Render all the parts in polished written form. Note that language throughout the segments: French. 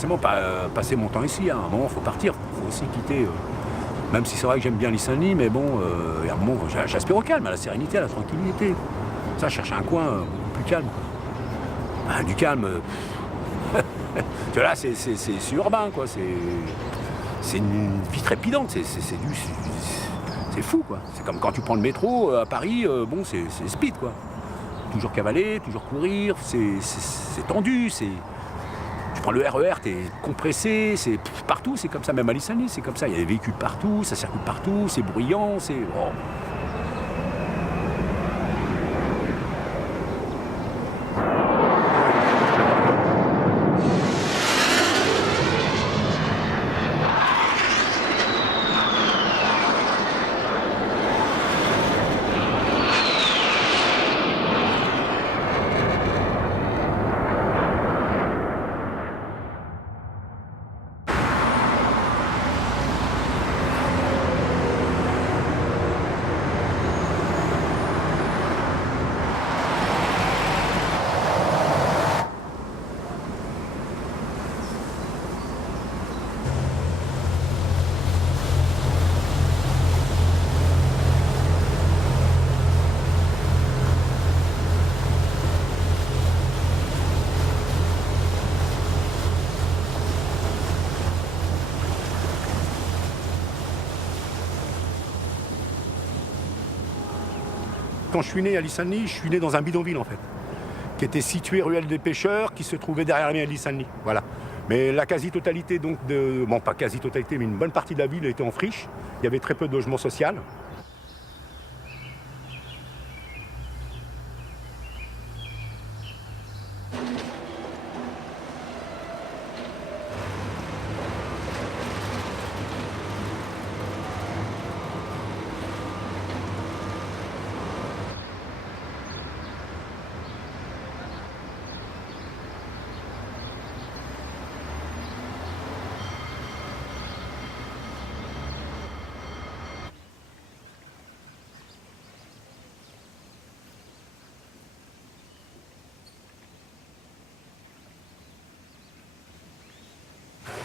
forcément pas passer mon temps ici. À un moment, il faut partir. Il faut aussi quitter. Même si c'est vrai que j'aime bien Lys-Saint-Denis, mais bon, il y a un moment, j'aspire au calme, à la sérénité, à la tranquillité. Ça, je cherche un coin beaucoup plus calme. Ah, du calme. Tu vois, là, c'est urbain, quoi. C'est une vie trépidante. C'est fou, quoi. C'est comme quand tu prends le métro à Paris, bon, c'est speed, quoi. Toujours cavaler, toujours courir, c'est tendu, Tu prends le RER, t'es compressé, c'est partout, c'est comme ça, même à Lys-Saint-Denis, c'est comme ça. Il y a des véhicules partout, ça circule partout, c'est bruyant, c'est... Oh. Quand je suis né à Lys-Saint-Denis, je suis né dans un bidonville en fait, qui était situé ruelle des Pêcheurs, qui se trouvait derrière la mairie de Lys-Saint-Denis. Voilà. Mais la quasi-totalité donc bon pas quasi-totalité, mais une bonne partie de la ville était en friche. Il y avait très peu de logements sociaux.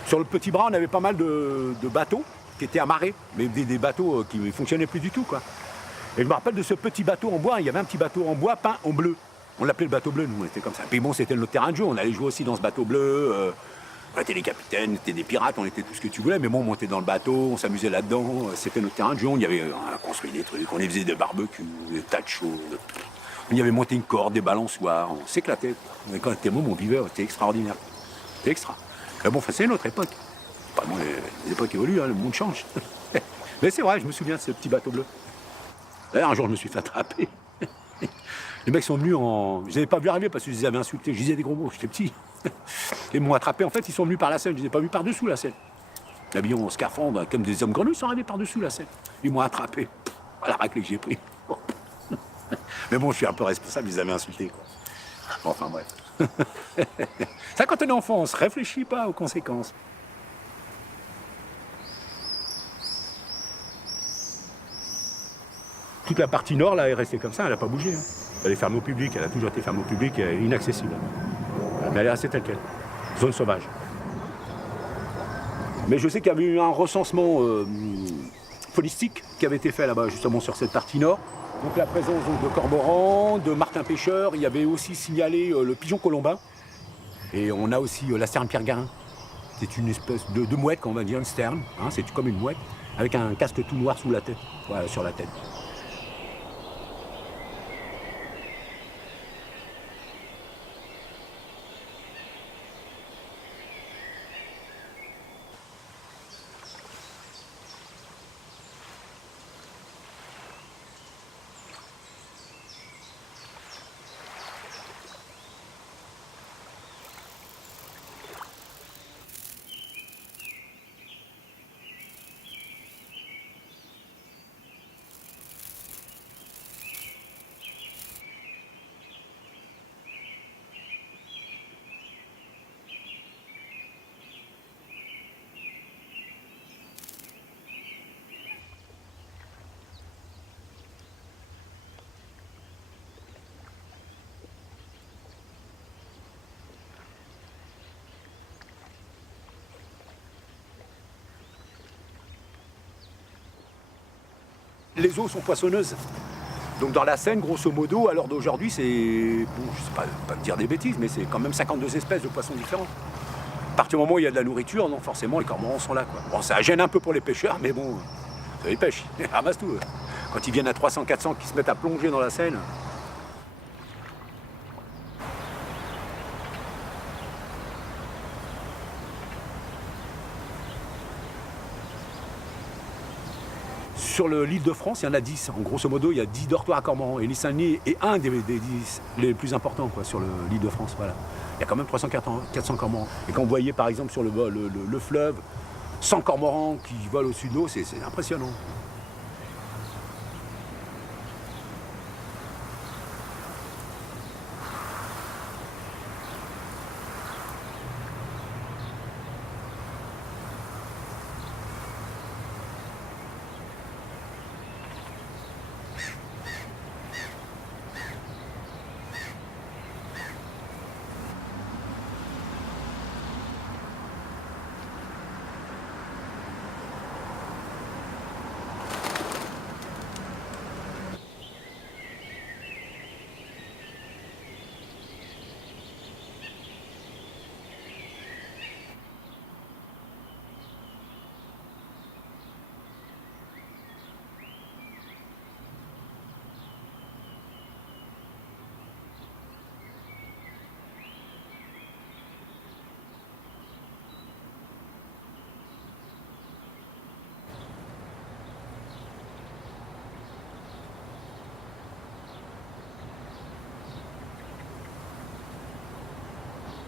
Sur le petit bras, on avait pas mal de bateaux qui étaient amarrés, mais des bateaux qui ne fonctionnaient plus du tout, quoi. Et je me rappelle de ce petit bateau en bois, il y avait un petit bateau en bois peint en bleu. On l'appelait le bateau bleu, nous, on était comme ça. Puis bon, c'était notre terrain de jeu, on allait jouer aussi dans ce bateau bleu. On était les capitaines, on était des pirates, on était tout ce que tu voulais, mais bon, on montait dans le bateau, on s'amusait là-dedans, c'était notre terrain de jeu, on a construit des trucs, on y faisait des barbecues, des tas de choses. On y avait monté une corde, des balançoires, on s'éclatait. Mais quand on était môme, on vivait, c'était extraordinaire. C'était extra. Mais bon, c'est notre époque. Pas bon, les époques évoluent, hein, le monde change. Mais c'est vrai, je me souviens de ce petit bateau bleu. D'ailleurs, un jour, je me suis fait attraper. Les mecs sont venus en... Je les avais pas vu arriver parce que je les avais insultés. Je disais des gros mots, j'étais petit. Ils m'ont attrapé. En fait, ils sont venus par la Seine. Je les ai pas vus par-dessous la Seine. Habillés en scaphandre, comme des hommes grenouilles, ils sont arrivés par-dessous la Seine. Ils m'ont attrapé. À la raclée que j'ai pris. Mais bon, je suis un peu responsable, ils les avaient insultés, quoi. Bon, enfin, bref. Ça, quand on est enfant, on se réfléchit pas aux conséquences. Toute la partie nord, là, est restée comme ça, elle n'a pas bougé. Hein. Elle est fermée au public, elle a toujours été fermée au public, inaccessible. Mais elle est restée telle quelle. Zone sauvage. Mais je sais qu'il y avait eu un recensement faunistique qui avait été fait là-bas, justement, sur cette partie nord. Donc la présence donc, de cormorans, de martins pêcheurs, il y avait aussi signalé le pigeon colombin. Et on a aussi la sterne Pierre-Garin. C'est une espèce de mouette, qu'on va dire, une sterne. Hein, c'est comme une mouette, avec un casque tout noir sous la tête, voilà, sur la tête. Les eaux sont poissonneuses. Donc dans la Seine, grosso modo, à l'heure d'aujourd'hui, c'est, bon, je sais pas dire des bêtises, mais c'est quand même 52 espèces de poissons différents. À partir du moment où il y a de la nourriture, non, forcément, les cormorans sont là, quoi. Bon, ça gêne un peu pour les pêcheurs, mais bon, ils pêchent, ils ramassent tout. Quand ils viennent à 300, 400, qui se mettent à plonger dans la Seine. Sur l'île de France, il y en a 10. En grosso modo, il y a 10 dortoirs à cormorans. Et l'île Saint-Denis est un des 10 les plus importants quoi, sur l'île de France. Voilà. Il y a quand même 300-400 cormorans. Et quand vous voyez par exemple sur le fleuve 100 cormorans qui volent au-dessus de l'eau, c'est impressionnant.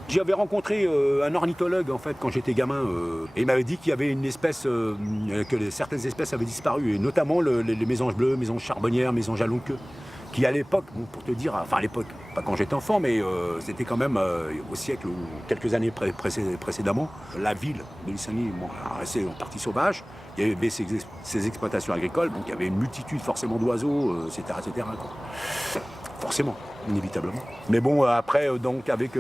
J'avais rencontré un ornithologue en fait quand j'étais gamin et il m'avait dit qu'il y avait une espèce, certaines espèces avaient disparu et notamment les mésanges bleus, mésanges charbonnières, mésanges à longue queue, qui à l'époque, bon, pour te dire, enfin à l'époque, pas quand j'étais enfant, mais c'était quand même au siècle ou quelques années précédemment, la ville de Lissani restait en partie sauvage. Il y avait ces exploitations agricoles, donc il y avait une multitude forcément d'oiseaux, etc., etc. Quoi. Forcément, inévitablement. Mais bon, après, donc avec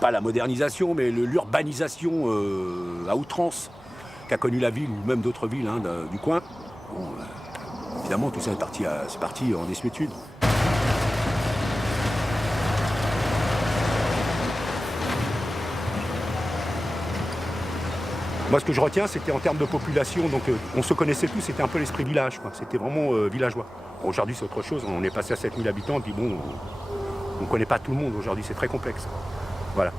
pas la modernisation, mais l'urbanisation à outrance qu'a connu la ville, ou même d'autres villes hein, du coin, bon, évidemment, tout ça c'est parti en désuétude. Moi, ce que je retiens, c'était en termes de population, donc on se connaissait tous, c'était un peu l'esprit village, quoi. C'était vraiment villageois. Bon, aujourd'hui, c'est autre chose, on est passé à 7000 habitants, et puis bon, on ne connaît pas tout le monde aujourd'hui, c'est très complexe. Voilà.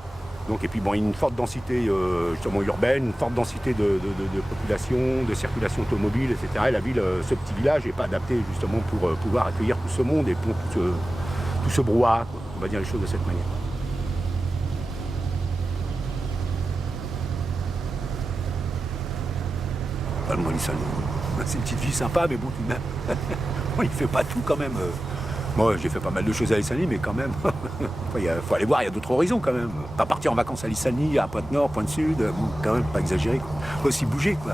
Donc, et puis bon, une forte densité justement urbaine, une forte densité de population, de circulation automobile, etc. Et la ville, ce petit village n'est pas adapté justement pour pouvoir accueillir tout ce monde et pour tout ce brouhaha, quoi. On va dire les choses de cette manière. Pas le moins c'est une petite vie sympa, mais bon, tout de même. Bon, il ne fait pas tout quand même. Moi, j'ai fait pas mal de choses à Lissani, mais quand même, faut aller voir, il y a d'autres horizons quand même. Pas partir en vacances à Lissani, à Pointe-Nord, Pointe-Sud, bon, quand même, pas exagérer. Faut aussi bouger, quoi.